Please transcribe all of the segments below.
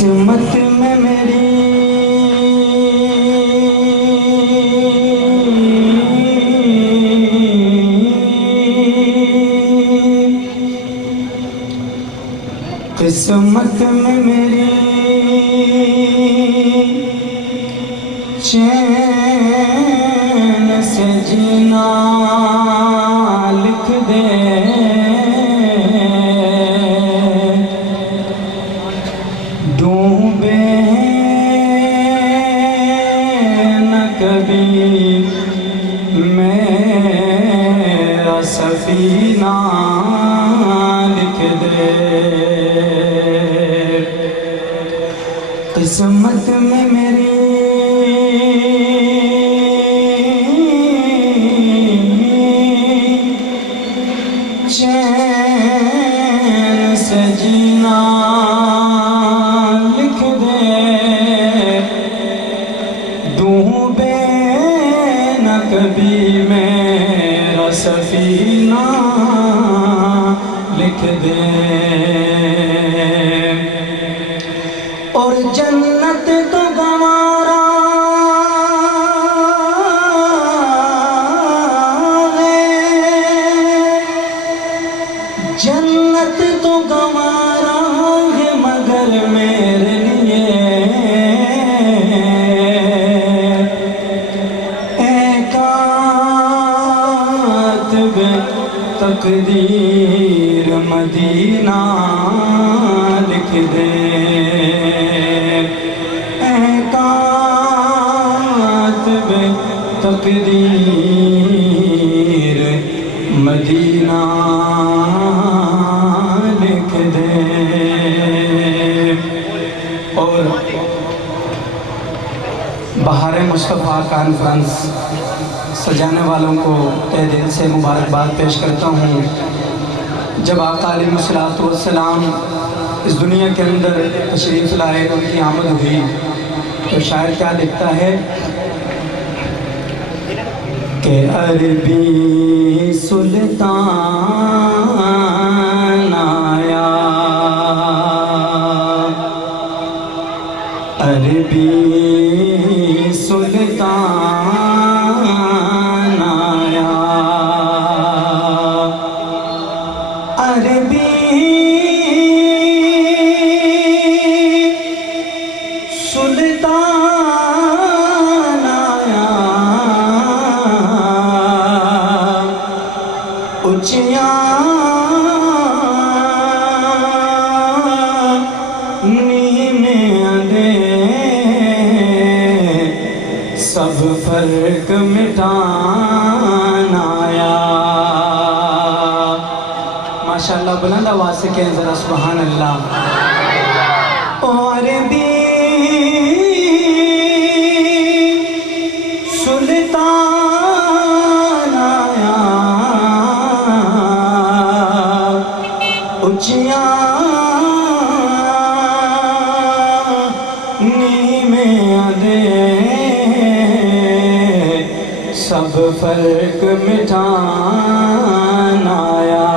قسمت میں میری قسمت میں میری چین سے جینا لکھ دے، ڈوبے نہ کبھی میرا سفینہ لکھ دے۔ قسمت میں میری چین سے جینا لکھ دے، ڈوبے نہ کبھی میرا سفینہ لکھ دے۔ اور جنت تو گوارا ہے، جنت تو گوارا ہے مگر میرے لیے اے کاتب تقدیر مدینہ لکھ دے، تقدیر مدینہ لکھ دے۔ اور بہار مصطفیٰ کانفرنس سجانے والوں کو تہ دل سے مبارکباد پیش کرتا ہوں۔ جب آقا علیہ الصلوۃ والسلام اس دنیا کے اندر تشریف لائے، ان کی آمد ہوئی، تو شاعر کیا لکھتا ہے کہ عربی سلطان آیا، عربی سلطان آیا، عربی سلطان آیا، اچیاں نیمیں دے سب فرق مٹان آیا۔ ماشاءاللہ بلند آواز سے کہیں ذرا سبحان اللہ۔ اور بھی سلطان آیا، اچیاں نیمیں دے سب فرق مٹان آیا،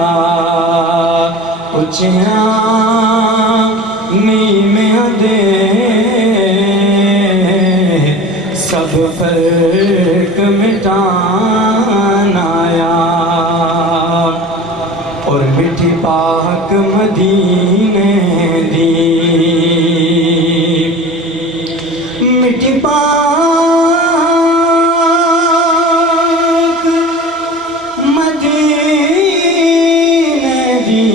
اچیاں نیمیں دے سب فرق مٹان آیا۔ اور مٹھی پاک مدینے دی، مٹھی پاک مدینے دی،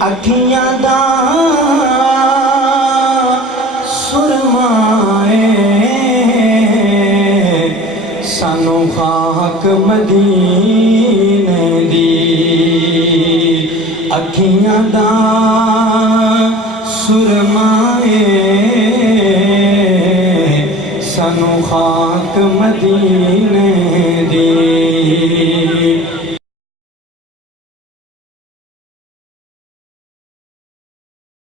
اکھیاں دا سرمائے سانو خاک مدینے دی، اکھیاں دا سرمائے سانو خاک مدینے دی۔